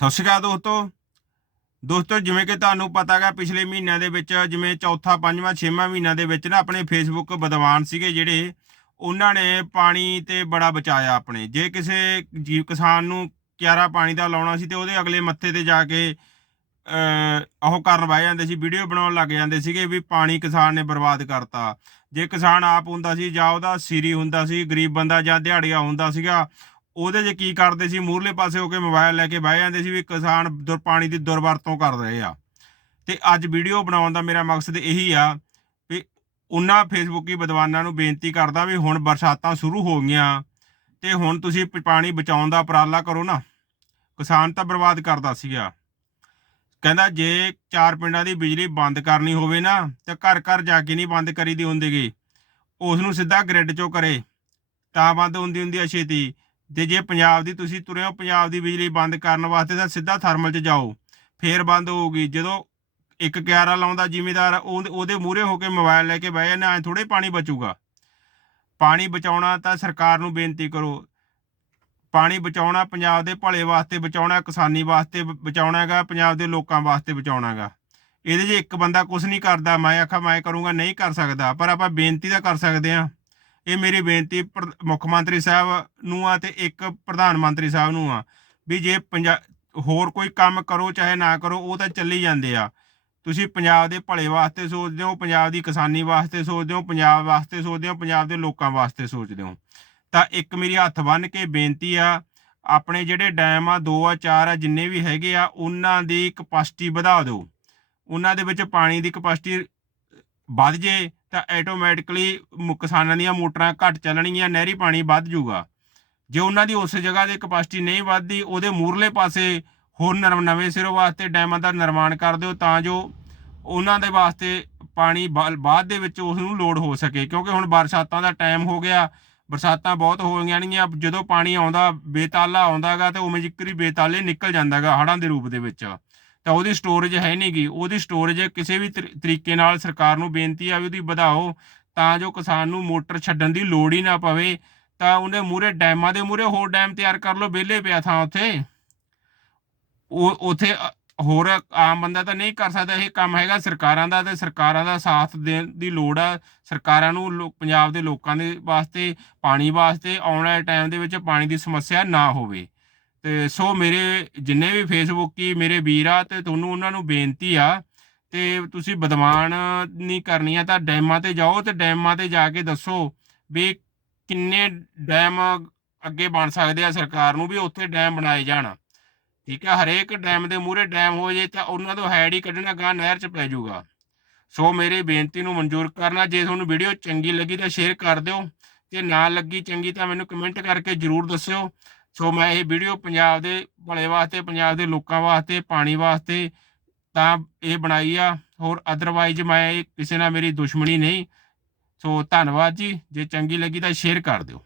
ਸਤਿ ਸ਼੍ਰੀ ਅਕਾਲ ਦੋਸਤੋ। ਦੋਸਤੋ, ਜਿਵੇਂ ਕਿ ਤੁਹਾਨੂੰ ਪਤਾ ਹੈਗਾ ਪਿਛਲੇ ਮਹੀਨਿਆਂ ਦੇ ਵਿੱਚ ਜਿਵੇਂ ਚੌਥਾ, ਪੰਜਵਾਂ, ਛੇਵਾਂ ਮਹੀਨਿਆਂ ਦੇ ਵਿੱਚ ਨਾ ਆਪਣੇ ਫੇਸਬੁੱਕ ਵਿਦਵਾਨ ਸੀਗੇ ਜਿਹੜੇ, ਉਹਨਾਂ ਨੇ ਪਾਣੀ ਤੇ ਬੜਾ ਬਚਾਇਆ ਆਪਣੇ। ਜੇ ਕਿਸੇ ਜੀਵ ਕਿਸਾਨ ਨੂੰ ਕਿਆਰਾ ਪਾਣੀ ਦਾ ਲਾਉਣਾ ਸੀ ਤੇ ਉਹਦੇ ਅਗਲੇ ਮੱਥੇ ਤੇ ਜਾ ਕੇ ਉਹ ਕਰਨ ਬਹਿ ਜਾਂਦੇ ਸੀ ਵੀਡੀਓ ਬਣਾਉਣ ਲੱਗ ਜਾਂਦੇ ਸੀਗੇ ਵੀ ਪਾਣੀ ਕਿਸਾਨ ਨੇ ਬਰਬਾਦ ਕਰਤਾ। ਜੇ ਕਿਸਾਨ ਆਪ ਹੁੰਦਾ ਸੀ ਜਾਂ ਉਹਦਾ ਸੀਰੀ ਹੁੰਦਾ ਸੀ, ਗਰੀਬ ਬੰਦਾ ਜਾਂ ਦਿਹਾੜੀਆ ਹੁੰਦਾ ਸੀਗਾ ਉਹਦੇ 'ਚ ਕੀ ਕਰਦੇ ਸੀ ਮੂਰਲੇ ਪਾਸੇ ਹੋ ਕੇ ਮੋਬਾਈਲ ਲੈ ਕੇ ਬਹਿ ਜਾਂਦੇ ਸੀ ਵੀ ਕਿਸਾਨ ਦੁਰ ਪਾਣੀ ਦੀ ਦੁਰਵਰਤੋਂ ਕਰ ਰਹੇ ਆ। ਤੇ ਅੱਜ ਵੀਡੀਓ ਬਣਾਉਣ ਦਾ ਮੇਰਾ ਮਕਸਦ ਇਹੀ ਆ ਵੀ ਉਹਨਾਂ ਫੇਸਬੁੱਕੀ ਵਿਦਵਾਨਾਂ ਨੂੰ ਬੇਨਤੀ ਕਰਦਾ ਵੀ ਹੁਣ ਬਰਸਾਤਾਂ ਸ਼ੁਰੂ ਹੋ ਗਈਆਂ ਤੇ ਹੁਣ ਤੁਸੀਂ ਪਾਣੀ ਬਚਾਉਣ ਦਾ ਉਪਰਾਲਾ ਕਰੋ ਨਾ। ਕਿਸਾਨ ਤਾਂ ਬਰਬਾਦ ਕਰਦਾ ਸੀਗਾ। ਕਹਿੰਦਾ ਜੇ ਚਾਰ ਪਿੰਡਾਂ ਦੀ ਬਿਜਲੀ ਬੰਦ ਕਰਨੀ ਹੋਵੇ ਨਾ, ਤਾਂ ਘਰ ਘਰ ਜਾ ਕੇ ਨਹੀਂ ਬੰਦ ਕਰੀਦੀ ਹੁੰਦੀਗੀ ਉਸ ਨੂੰ ਸਿੱਧਾ ਗ੍ਰਿਡ ਚੋਂ ਕਰੇ। ਤਾਂ ਬੰਦ ਹੁੰਦੀ ਹੁੰਦੀ ਆ ਛੇਤੀ। ਤੇ ਜੇ ਪੰਜਾਬ ਦੀ ਤੁਸੀਂ ਤੁਰੇ ਹੋ, ਪੰਜਾਬ ਦੀ ਬਿਜਲੀ ਬੰਦ ਕਰਨ ਵਾਸਤੇ ਤਾਂ ਸਿੱਧਾ ਥਰਮਲ 'ਚ ਜਾਓ। ਫੇਰ ਬੰਦ ਹੋਊਗੀ। ਜਦੋਂ ਇੱਕ ਕਿਆਰਾ ਲਾਉਂਦਾ ਜ਼ਿਮੀਦਾਰ ਉਹਦੇ ਮੂਹਰੇ ਹੋ ਕੇ ਮੋਬਾਈਲ ਲੈ ਕੇ ਬਹਿ ਜਾਂਦਾ, ਐ ਥੋੜੇ ਪਾਣੀ ਬਚੂਗਾ। ਪਾਣੀ ਬਚਾਉਣਾ ਤਾਂ ਸਰਕਾਰ ਨੂੰ ਬੇਨਤੀ ਕਰੋ। ਪਾਣੀ ਬਚਾਉਣਾ ਪੰਜਾਬ ਦੇ ਭਲੇ ਵਾਸਤੇ ਬਚਾਉਣਾ, ਕਿਸਾਨੀ ਵਾਸਤੇ ਬਚਾਉਣਾ ਹੈਗਾ ਪੰਜਾਬ ਦੇ ਲੋਕਾਂ ਵਾਸਤੇ ਬਚਾਉਣਾ ਹੈਗਾ ਇਹਦੇ 'ਚ ਇੱਕ ਬੰਦਾ ਕੁਝ ਨਹੀਂ ਕਰਦਾ। ਮੈਂ ਆਖਾਂ, ਮੈਂ ਕਰੂੰਗਾ, ਨਹੀਂ ਕਰ ਸਕਦਾ। ਪਰ ਆਪਾਂ ਬੇਨਤੀ ਤਾਂ ਕਰ ਸਕਦੇ ਹਾਂ। ਇਹ ਮੇਰੀ ਬੇਨਤੀ ਪ੍ਰ- ਮੁੱਖ ਮੰਤਰੀ ਸਾਹਿਬ ਨੂੰ ਆ ਤੇ ਇੱਕ ਪ੍ਰਧਾਨ ਮੰਤਰੀ ਸਾਹਿਬ ਨੂੰ ਆ, ਵੀ ਜੇ ਪੰਜਾ, ਹੋਰ ਕੋਈ ਕੰਮ ਕਰੋ, ਚਾਹੇ ਨਾ ਕਰੋ, ਉਹ ਤਾਂ ਚੱਲੀ ਜਾਂਦੇ ਆ। ਤੁਸੀਂ ਪੰਜਾਬ ਦੇ ਭਲੇ ਵਾਸਤੇ ਸੋਚਦੇ ਹੋ, ਪੰਜਾਬ ਦੀ ਕਿਸਾਨੀ ਵਾਸਤੇ ਸੋਚਦੇ ਹੋ, ਪੰਜਾਬ ਵਾਸਤੇ ਸੋਚਦੇ ਹੋ, ਪੰਜਾਬ ਦੇ ਲੋਕਾਂ ਵਾਸਤੇ ਸੋਚਦੇ ਹੋ। ਤਾਂ ਇੱਕ ਮੇਰੀ ਹੱਥ ਬੰਨ ਕੇ ਬੇਨਤੀ ਆ, ਆਪਣੇ ਜਿਹੜੇ ਡੈਮ ਆ, ਦੋ ਆ, ਚਾਰ ਆ, ਜਿੰਨੇ ਵੀ ਹੈਗੇ ਆ, ਉਹਨਾਂ ਦੀ ਕਪੈਸਿਟੀ ਵਧਾ ਦਿਓ। ਉਹਨਾਂ ਦੇ ਵਿੱਚ ਪਾਣੀ ਦੀ ਕਪੈਸਿਟੀ ਵੱਧ ਜੇ ਤਾਂ ਆਟੋਮੈਟਿਕਲੀ ਕਿਸਾਨਾਂ ਦੀਆਂ ਮੋਟਰਾਂ ਘੱਟ ਚੱਲਣਗੀਆਂ, ਨਹਿਰੀ ਪਾਣੀ ਵੱਧ ਜੂਗਾ ਜੇ ਉਹਨਾਂ ਦੀ ਉਸ ਜਗ੍ਹਾ ਦੀ ਕਪੈਸਿਟੀ ਨਹੀਂ ਵੱਧਦੀ, ਉਹਦੇ ਮੂਰਲੇ ਪਾਸੇ ਹੋਰ ਨਰਮ ਨਵੇਂ ਸਿਰੋਂ ਵਾਸਤੇ ਡੈਮਾਂ ਦਾ ਨਿਰਮਾਣ ਕਰ ਦਿਓ ਤਾਂ ਜੋ ਉਹਨਾਂ ਦੇ ਵਾਸਤੇ ਪਾਣੀ ਬਾ- ਬਾਅਦ ਦੇ ਵਿੱਚ ਉਸ ਨੂੰ ਲੋਡ ਹੋ ਸਕੇ। ਕਿਉਂਕਿ ਹੁਣ ਬਰਸਾਤਾਂ ਦਾ ਟਾਈਮ ਹੋ ਗਿਆ, ਬਰਸਾਤਾਂ ਬਹੁਤ ਹੋ ਗਈਆਂ ਨੇਗੀਆਂ ਜਦੋਂ ਪਾਣੀ ਆਉਂਦਾ, ਬੇਤਾਲਾ ਆਉਂਦਾਗਾ ਤੇ ਉਵੇਂ ਜਿਕਰੀ ਬੇਤਾਲੇ ਨਿਕਲ ਜਾਂਦਾਗਾ ਹੜ੍ਹਾਂ ਦੇ ਰੂਪ ਦੇ ਵਿੱਚ। ਤਾਂ ਉਹਦੀ ਸਟੋਰੇਜ ਹੈ ਨਹੀਂਗੀ ਉਹਦੀ ਸਟੋਰੇਜ ਕਿਸੇ ਵੀ ਤਰੀ- ਤਰੀਕੇ ਨਾਲ ਸਰਕਾਰ ਨੂੰ ਬੇਨਤੀ ਆ ਵੀ ਉਹਦੀ ਵਧਾਓ, ਤਾਂ ਜੋ ਕਿਸਾਨ ਨੂੰ ਮੋਟਰ ਛੱਡਣ ਦੀ ਲੋੜ ਹੀ ਨਾ ਪਵੇ। ਤਾਂ ਉਹਨੇ ਮੂਰੇ ਡੈਮਾਂ ਦੇ ਮੂਰੇ ਹੋਰ ਡੈਮ ਤਿਆਰ ਕਰ ਲਓ, ਵਿਹਲੇ ਪਿਆ ਥਾਂ ਉੱਥੇ। ਉਹ, ਉਥੇ ਹੋਰ ਆਮ ਬੰਦਾ ਤਾਂ ਨਹੀਂ ਕਰ ਸਕਦਾ, ਇਹ ਕੰਮ ਹੈਗਾ ਸਰਕਾਰਾਂ ਦਾ ਤੇ ਸਰਕਾਰਾਂ ਦਾ ਸਾਥ ਦੇਣ ਦੀ ਲੋੜ ਆ। ਸਰਕਾਰਾਂ ਨੂੰ ਲੋ- ਪੰਜਾਬ ਦੇ ਲੋਕਾਂ ਦੇ ਵਾਸਤੇ, ਪਾਣੀ ਵਾਸਤੇ ਆਉਣ ਵਾਲੇ ਟਾਈਮ ਦੇ ਵਿੱਚ ਪਾਣੀ ਦੀ ਸਮੱਸਿਆ ਨਾ ਹੋਵੇ। ਤੇ ਸੋ ਮੇਰੇ ਜਿੰਨੇ ਵੀ ਫੇਸਬੁੱਕੀ ਮੇਰੇ ਵੀਰ ਆ ਤੇ ਤੁਹਾਨੂੰ ਉਹਨਾਂ ਨੂੰ ਬੇਨਤੀ ਆ ਤੇ ਤੁਸੀਂ ਬਦਮਾਨ ਨਹੀਂ ਕਰਨੀ ਆ ਤਾਂ ਡੈਮਾਂ ਤੇ ਜਾਓ ਤੇ ਡੈਮਾਂ ਤੇ ਜਾ ਕੇ ਦੱਸੋ ਵੀ ਕਿੰਨੇ ਡੈਮ ਅੱਗੇ ਬਣ ਸਕਦੇ ਆ ਸਰਕਾਰ ਨੂੰ ਵੀ ਉੱਥੇ ਡੈਮ ਬਣਾਏ ਜਾਣ। ਠੀਕ ਹੈ ਹਰੇਕ ਡੈਮ ਦੇ ਮੂਹਰੇ ਡੈਮ ਹੋ ਜੇ ਤਾਂ ਉਹਨਾਂ ਤੋਂ ਹੈਡ ਹੀ ਕੱਢਣਾ ਗਾਂ ਨਹਿਰ 'ਚ ਪੈ ਜਾਊਗਾ। ਸੋ ਮੇਰੀ ਬੇਨਤੀ ਨੂੰ ਮਨਜ਼ੂਰ ਕਰਨਾ, ਜੇ ਤੁਹਾਨੂੰ ਵੀਡੀਓ ਚੰਗੀ ਲੱਗੀ ਤਾਂ ਸ਼ੇਅਰ ਕਰ ਦਿਓ ਤੇ ਨਾ ਲੱਗੀ ਚੰਗੀ ਤਾਂ ਮੈਨੂੰ ਕਮੈਂਟ ਕਰਕੇ ਜਰੂਰ ਦੱਸਿਓ। ਸੋ ਮੈਂ ਇਹ ਵੀਡੀਓ ਪੰਜਾਬ ਦੇ ਭਲੇ ਵਾਸਤੇ, ਪੰਜਾਬ ਦੇ ਲੋਕਾਂ ਵਾਸਤੇ, ਪਾਣੀ ਵਾਸਤੇ ਤਾਂ ਇਹ ਬਣਾਈ ਆ। ਹੋਰ ਅਦਰਵਾਈਜ਼ ਮੈਂ ਇਹ ਕਿਸੇ ਨਾਲ ਮੇਰੀ ਦੁਸ਼ਮਣੀ ਨਹੀਂ। ਸੋ ਧੰਨਵਾਦ ਜੀ। ਜੇ ਚੰਗੀ ਲੱਗੀ ਤਾਂ ਸ਼ੇਅਰ ਕਰ ਦਿਓ।